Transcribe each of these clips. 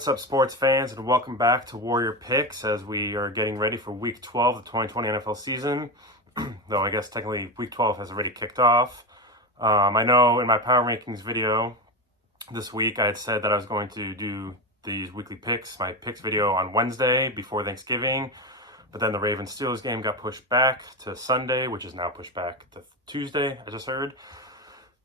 What's up, sports fans, and welcome back to Warrior Picks as we are getting ready for Week 12 of the 2020 NFL season. Though I guess technically Week 12 has already kicked off. I know in my Power Rankings video this week I had said that I was going to do these weekly picks, my picks video on Wednesday before Thanksgiving. But then the Ravens-Steelers game got pushed back to Sunday, which is now pushed back to Tuesday, I just heard.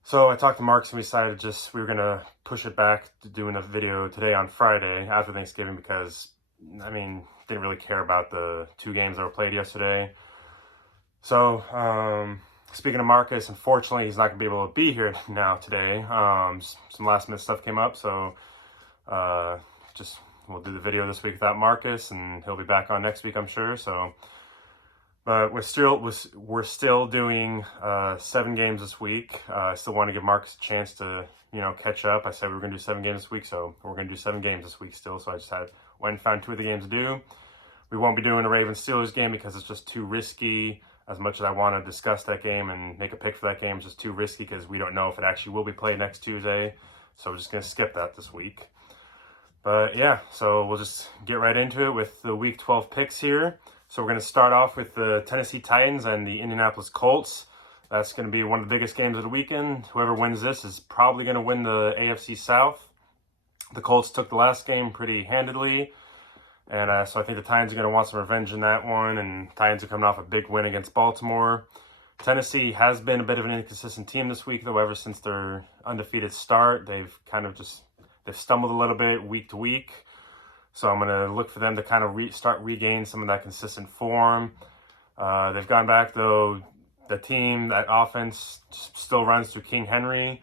So I talked to Marcus and we decided we were going to push it back to doing a video today on Friday after Thanksgiving because, didn't really care about the two games that were played yesterday. So, speaking of Marcus, unfortunately, he's not going to be able to be here now today. Some last minute stuff came up, so we'll do the video this week without Marcus, and he'll be back on next week, I'm sure. So, but we're still doing 7 games this week. I still want to give Marcus a chance to catch up. I said we were going to do 7 games this week, so we're going to do 7 games this week still. So I just went and found 2 of the games to do. We won't be doing the Ravens-Steelers game because it's just too risky. As much as I want to discuss that game and make a pick for that game, it's just too risky because we don't know if it actually will be played next Tuesday. So we're just going to skip that this week. But yeah, so we'll just get right into it with the Week 12 picks here. So we're going to start off with the Tennessee Titans and the Indianapolis Colts. That's going to be one of the biggest games of the weekend. Whoever wins this is probably going to win the AFC South. The Colts took the last game pretty handedly. And so I think the Titans are going to want some revenge in that one. And Titans are coming off a big win against Baltimore. Tennessee has been a bit of an inconsistent team this week, though. Ever since their undefeated start, they've stumbled a little bit week to week. So I'm going to look for them to kind of start regain some of that consistent form. They've gone back, though. The team, that offense still runs through King Henry.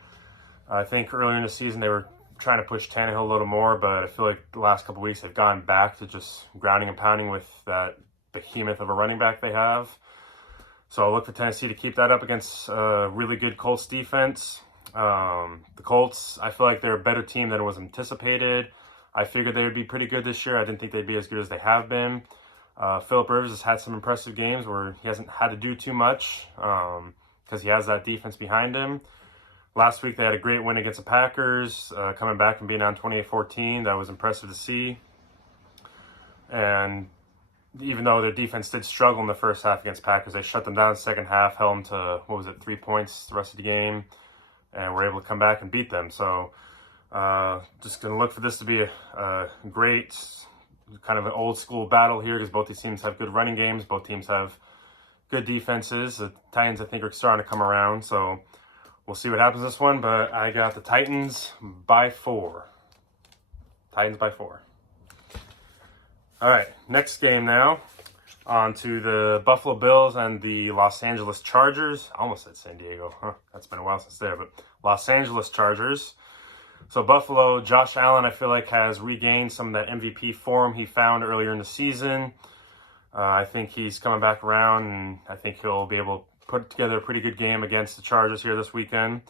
I think earlier in the season they were trying to push Tannehill a little more, but I feel like the last couple of weeks they've gone back to just grounding and pounding with that behemoth of a running back they have. So I'll look for Tennessee to keep that up against a really good Colts defense. The Colts, I feel like they're a better team than was anticipated. I figured they would be pretty good this year. I didn't think they'd be as good as they have been. Phillip Rivers has had some impressive games where he hasn't had to do too much because he has that defense behind him. Last week they had a great win against the Packers, coming back and being down 28-14. That was impressive to see. And even though their defense did struggle in the first half against Packers, they shut them down in the second half, held them to, 3 points the rest of the game, and were able to come back and beat them. So just going to look for this to be a great kind of an old school battle here because both these teams have good running games. Both teams have good defenses. The Titans, I think, are starting to come around. So we'll see what happens this one. But I got the Titans by 4. Titans by 4. All right, next game now. On to the Buffalo Bills and the Los Angeles Chargers. I almost said San Diego. That's been a while since there. But Los Angeles Chargers. So Buffalo, Josh Allen, I feel like has regained some of that MVP form he found earlier in the season. I think he's coming back around, and I think he'll be able to put together a pretty good game against the Chargers here this weekend.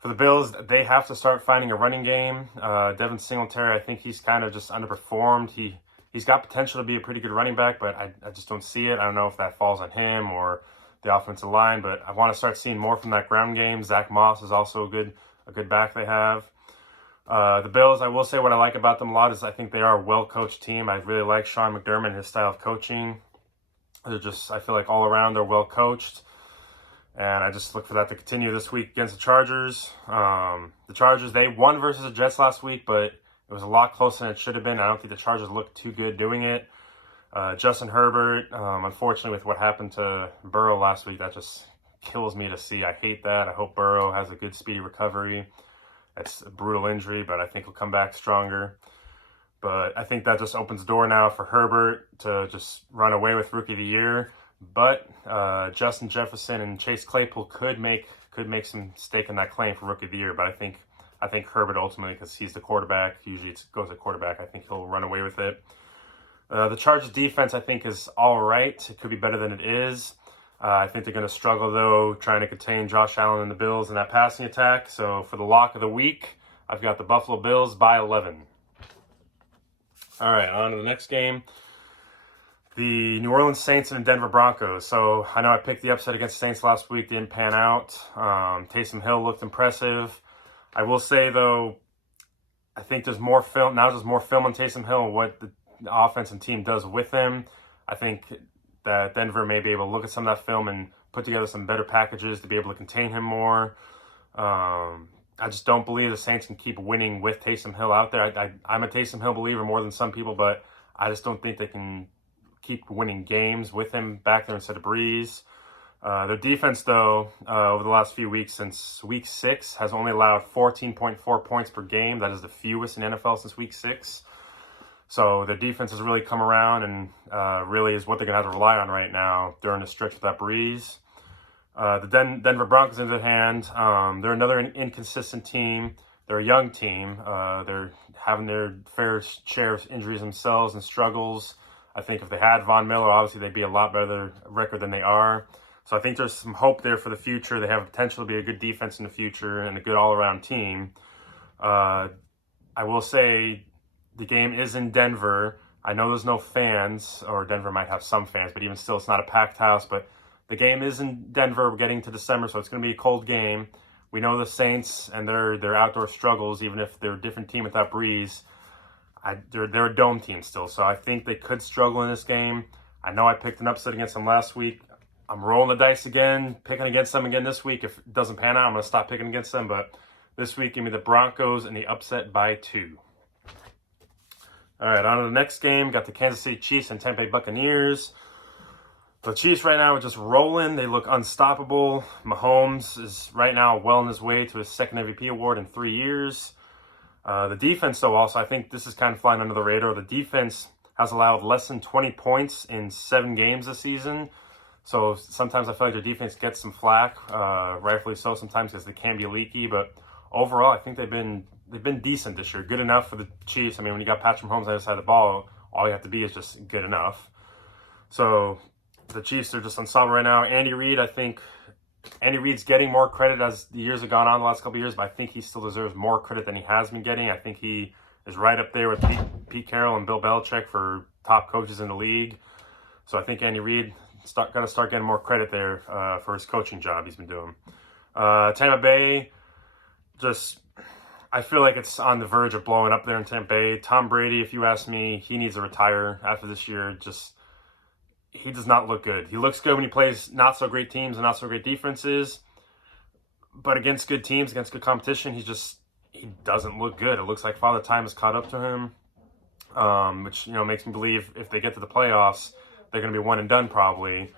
For the Bills, they have to start finding a running game. Devin Singletary, I think he's kind of just underperformed. He's got potential to be a pretty good running back, but I just don't see it. I don't know if that falls on him or the offensive line, but I want to start seeing more from that ground game. Zach Moss is also a good back they have. The Bills, I will say what I like about them a lot is I think they are a well-coached team. I really like Sean McDermott and his style of coaching. I feel like all around they're well-coached. And I just look for that to continue this week against the Chargers. The Chargers, they won versus the Jets last week, but it was a lot closer than it should have been. I don't think the Chargers looked too good doing it. Justin Herbert, unfortunately with what happened to Burrow last week, that just kills me to see. I hate that. I hope Burrow has a good speedy recovery. It's a brutal injury, but I think he'll come back stronger. But I think that just opens the door now for Herbert to just run away with Rookie of the Year. But Justin Jefferson and Chase Claypool could make some stake in that claim for Rookie of the Year. But I think Herbert ultimately, because he's the quarterback, usually it goes to quarterback, I think he'll run away with it. The Chargers defense, I think, is all right. It could be better than it is. I think they're going to struggle, though, trying to contain Josh Allen and the Bills in that passing attack. So for the lock of the week, I've got the Buffalo Bills by 11. All right, on to the next game. The New Orleans Saints and the Denver Broncos. So I know I picked the upset against the Saints last week. Didn't pan out. Taysom Hill looked impressive. I will say, though, I think there's more film now. There's more film on Taysom Hill and what the offense and team does with him. I think that Denver may be able to look at some of that film and put together some better packages to be able to contain him more. I just don't believe the Saints can keep winning with Taysom Hill out there. I'm a Taysom Hill believer more than some people, but I just don't think they can keep winning games with him back there instead of Breeze. Their defense, though, over the last few weeks, since Week 6, has only allowed 14.4 points per game. That is the fewest in NFL since Week 6. So their defense has really come around and really is what they're going to have to rely on right now during the stretch without Breeze. The Denver Broncos, on the other hand, they're another inconsistent team. They're a young team. They're having their fair share of injuries themselves and struggles. I think if they had Von Miller, obviously they'd be a lot better record than they are. So I think there's some hope there for the future. They have potential to be a good defense in the future and a good all-around team. I will say the game is in Denver. I know there's no fans, or Denver might have some fans, but even still, it's not a packed house. But the game is in Denver. We're getting to December, so it's going to be a cold game. We know the Saints and their outdoor struggles, even if they're a different team without Breeze. They're a dome team still, so I think they could struggle in this game. I know I picked an upset against them last week. I'm rolling the dice again, picking against them again this week. If it doesn't pan out, I'm going to stop picking against them. But this week, give me the Broncos and the upset by 2. All right, on to the next game. Got the Kansas City Chiefs and Tampa Bay Buccaneers. The Chiefs right now are just rolling. They look unstoppable. Mahomes is right now well on his way to his second MVP award in 3 years. The defense, though, also, I think this is kind of flying under the radar. The defense has allowed less than 20 points in 7 games this season. So sometimes I feel like their defense gets some flack, rightfully so sometimes because they can be leaky. But overall, I think they've been decent this year. Good enough for the Chiefs. I mean, when you got Patrick Mahomes on the other side of the ball, all you have to be is just good enough. So the Chiefs are just unstoppable right now. Andy Reid, I think Andy Reid's getting more credit as the years have gone on the last couple of years, but I think he still deserves more credit than he has been getting. I think he is right up there with Pete Carroll and Bill Belichick for top coaches in the league. So I think Andy Reid got to start getting more credit there for his coaching job he's been doing. Tampa Bay, I feel like it's on the verge of blowing up there in Tampa Bay. Tom Brady, if you ask me, he needs to retire after this year. He does not look good. He looks good when he plays not so great teams and not so great defenses, but against good teams, against good competition, he doesn't look good. It looks like Father Time has caught up to him, which makes me believe if they get to the playoffs, they're going to be one and done probably.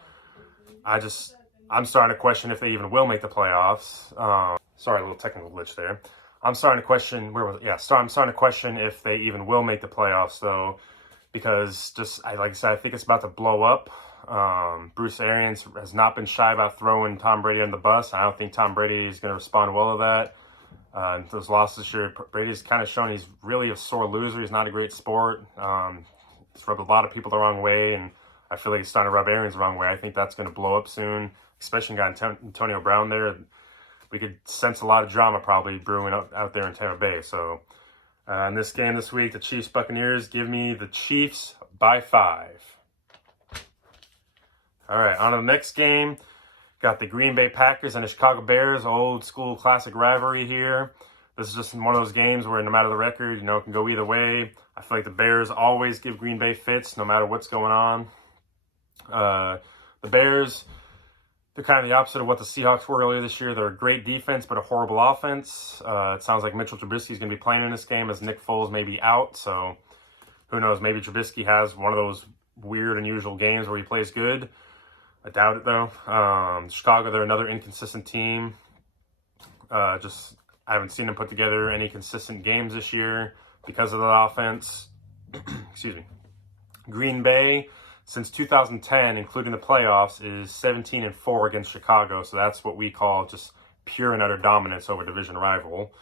I'm starting to question if they even will make the playoffs. Sorry, a little technical glitch there. I'm starting to question I'm starting to question if they even will make the playoffs though, because like I said, I think it's about to blow up. Bruce Arians has not been shy about throwing Tom Brady on the bus. I don't think Tom Brady is going to respond well to that. Those losses this year, Brady's kind of shown he's really a sore loser. He's not a great sport. He's rubbed a lot of people the wrong way, and I feel like he's starting to rub Arians the wrong way. I think that's going to blow up soon, especially got Antonio Brown there. We could sense a lot of drama probably brewing out there in Tampa Bay. So in this game this week, the Chiefs-Buccaneers, give me the Chiefs by 5. All right, on to the next game. Got the Green Bay Packers and the Chicago Bears, old school classic rivalry here. This is just one of those games where no matter the record, it can go either way. I feel like the Bears always give Green Bay fits no matter what's going on. The Bears, they're kind of the opposite of what the Seahawks were earlier this year. They're a great defense, but a horrible offense. It sounds like Mitchell Trubisky is going to be playing in this game as Nick Foles may be out. So who knows? Maybe Trubisky has one of those weird, unusual games where he plays good. I doubt it, though. Chicago, they're another inconsistent team. I haven't seen them put together any consistent games this year because of the offense. Excuse me. Green Bay, since 2010, including the playoffs, is 17-4 against Chicago. So that's what we call just pure and utter dominance over division rival.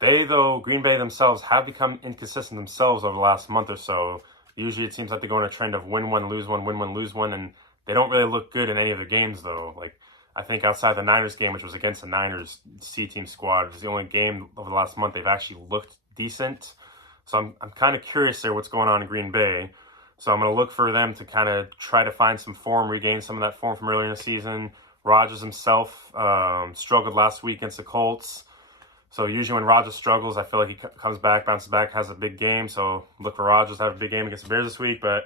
Green Bay themselves have become inconsistent themselves over the last month or so. Usually it seems like they go on a trend of win one, lose one, win one, lose one, and they don't really look good in any of their games, though. Like, I think outside the Niners game, which was against the Niners C-team squad, it was the only game over the last month they've actually looked decent. So I'm kind of curious there what's going on in Green Bay. So I'm going to look for them to kind of try to find some form, regain some of that form from earlier in the season. Rodgers himself struggled last week against the Colts. So usually when Rodgers struggles, I feel like he comes back, bounces back, has a big game. So look for Rodgers to have a big game against the Bears this week. But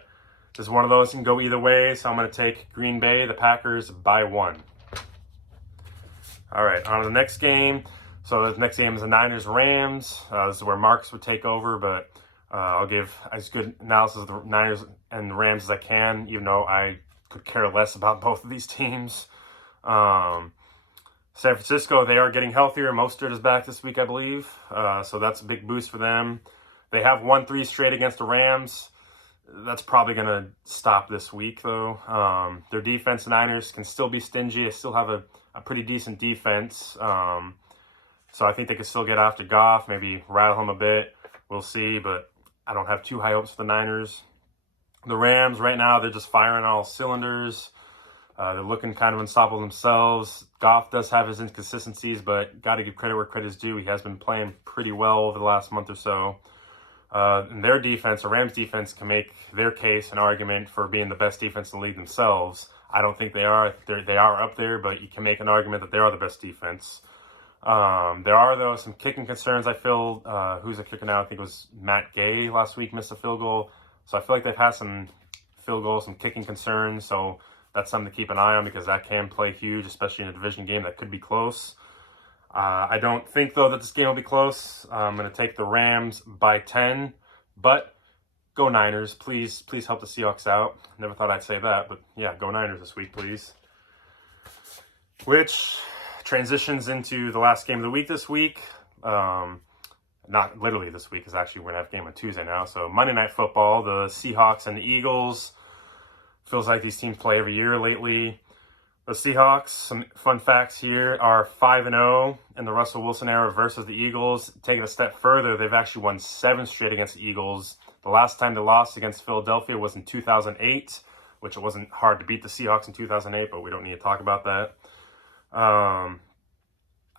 this is one of those that can go either way. So I'm going to take Green Bay, the Packers, by 1. All right, on to the next game. So the next game is the Niners-Rams. This is where Marcus would take over, but I'll give as good analysis of the Niners and the Rams as I can, even though I could care less about both of these teams. San Francisco, they are getting healthier. Mostert is back this week, I believe. So that's a big boost for them. They have won 3 straight against the Rams. That's probably going to stop this week, though. Their defense, the Niners, can still be stingy. They still have a pretty decent defense. So I think they could still get after Goff, maybe rattle him a bit. We'll see, but I don't have too high hopes for the Niners. The Rams, right now, they're just firing all cylinders. They're looking kind of unstoppable themselves. Goff does have his inconsistencies, but got to give credit where credit is due. He has been playing pretty well over the last month or so. And their defense, the Rams defense, can make their case an argument for being the best defense in the league themselves. I don't think they are. They are up there, but you can make an argument that they are the best defense. There are, though, some kicking concerns, I feel. Who's a kicker now? I think it was Matt Gay last week, missed a field goal. So I feel like they've had some field goals, some kicking concerns. So that's something to keep an eye on because that can play huge, especially in a division game that could be close. I don't think, though, that this game will be close. I'm going to take the Rams by 10, but go Niners. Please help the Seahawks out. Never thought I'd say that, but yeah, go Niners this week, please. Which transitions into the last game of the week this week. Not literally this week, because actually we're going to have a game on Tuesday now. So Monday Night Football, the Seahawks and the Eagles. Feels like these teams play every year lately. The Seahawks, some fun facts here, are 5-0 in the Russell Wilson era versus the Eagles. Taking a step further, they've actually won 7 straight against the Eagles. The last time they lost against Philadelphia was in 2008, which it wasn't hard to beat the Seahawks in 2008, but we don't need to talk about that.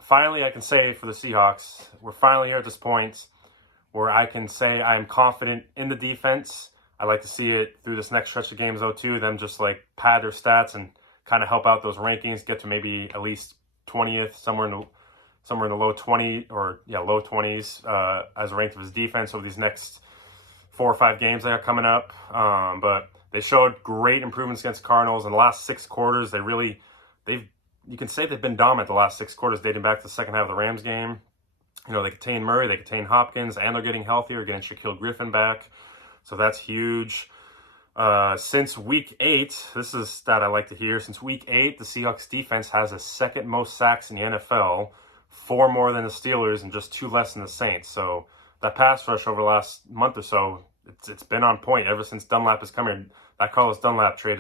Finally, I can say for the Seahawks, we're finally here at this point where I can say I'm confident in the defense. I like to see it through this next stretch of games, though, too. Them just like pad their stats and kind of help out those rankings, get to maybe at least 20th, somewhere in the low 20s as ranked of his defense over these next 4 or 5 games that are coming up. But they showed great improvements against the Cardinals in the last 6 quarters. You can say they've been dominant the last 6 quarters, dating back to the second half of the Rams game. You know, they contain Murray, they contain Hopkins, and they're getting healthier, getting Shaquille Griffin back. So that's huge. Since week 8, this is a stat I like to hear. Since week 8, the Seahawks defense has the second most sacks in the NFL, 4 more than the Steelers and just 2 less than the Saints. So that pass rush over the last month or so, it's been on point ever since Dunlap has come here. That Carlos Dunlap trade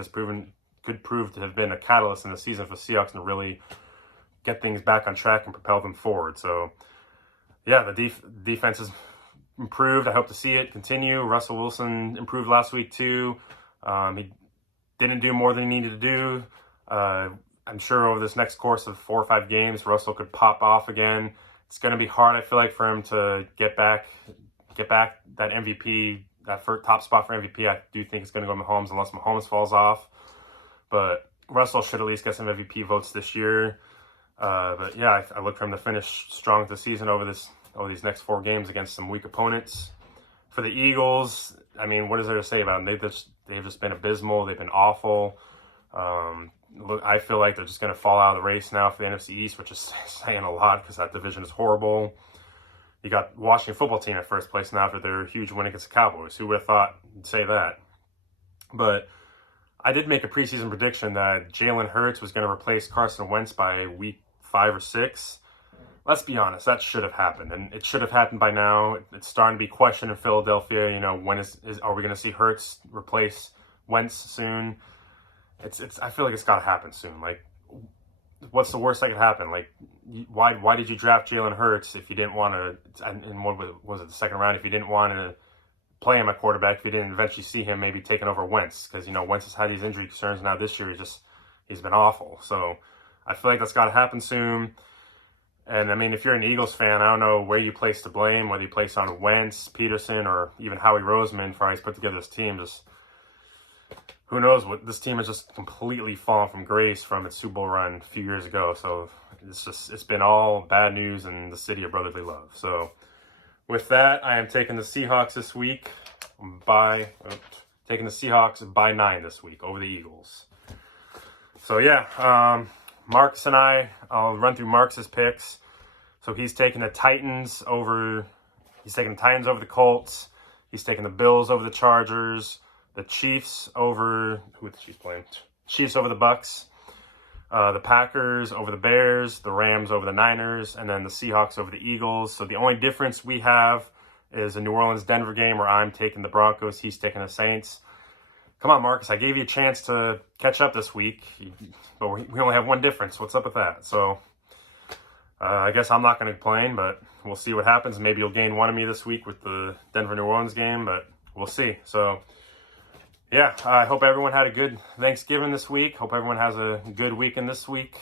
could prove to have been a catalyst in the season for Seahawks and really get things back on track and propel them forward. So yeah, the defense is improved. I hope to see it continue. Russell Wilson improved last week too. He didn't do more than he needed to do. I'm sure over this next course of 4 or 5 games, Russell could pop off again. It's going to be hard, I feel like, for him to get back that MVP, that top spot for MVP. I do think it's going to go to Mahomes unless Mahomes falls off. But Russell should at least get some MVP votes this year. But yeah, I look for him to finish strong this season over these next 4 games against some weak opponents. For the Eagles, I mean, what is there to say about them? They've just been abysmal. They've been awful. I feel like they're just going to fall out of the race now for the NFC East, which is saying a lot because that division is horrible. You got Washington football team at first place now after their huge win against the Cowboys. Who would have thought you'd say that? But I did make a preseason prediction that Jalen Hurts was going to replace Carson Wentz by week 5 or 6. Let's be honest, that should have happened, and it should have happened by now. It's starting to be questioned in Philadelphia. You know, when are we going to see Hurts replace Wentz soon? I feel like it's got to happen soon. Like, what's the worst that could happen? Like, why did you draft Jalen Hurts if you didn't want to? And what was it, the second round? If you didn't want to play him at quarterback, if you didn't eventually see him maybe taking over Wentz, because Wentz has had these injury concerns now this year. He's been awful. So I feel like that's got to happen soon. And I mean, if you're an Eagles fan, I don't know where you place the blame, whether you place on Wentz, Peterson, or even Howie Roseman for how he's put together this team. Just who knows what this team has just completely fallen from grace from its Super Bowl run a few years ago. So it's been all bad news in the city of brotherly love. So with that, I am taking the Seahawks this week taking the Seahawks by 9 this week over the Eagles. So yeah, Marcus and I'll run through Marcus's picks. So he's taking the Titans over the Colts. He's taking the Bills over the Chargers, the Chiefs over, who are the Chiefs playing? Chiefs over the Bucks, the Packers over the Bears, the Rams over the Niners, and then the Seahawks over the Eagles. So the only difference we have is a New Orleans-Denver game where I'm taking the Broncos, he's taking the Saints. Come on, Marcus, I gave you a chance to catch up this week, but we only have one difference. What's up with that? So I guess I'm not going to complain, but we'll see what happens. Maybe you'll gain one of me this week with the Denver-New Orleans game, but we'll see. So yeah, I hope everyone had a good Thanksgiving this week. Hope everyone has a good weekend this week.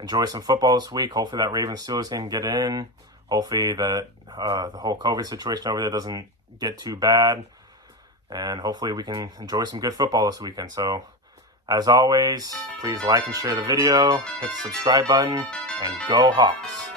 Enjoy some football this week. Hopefully that Ravens-Steelers game can get in. Hopefully that the whole COVID situation over there doesn't get too bad. And hopefully we can enjoy some good football this weekend. So as always, please like and share the video, hit the subscribe button, and go Hawks.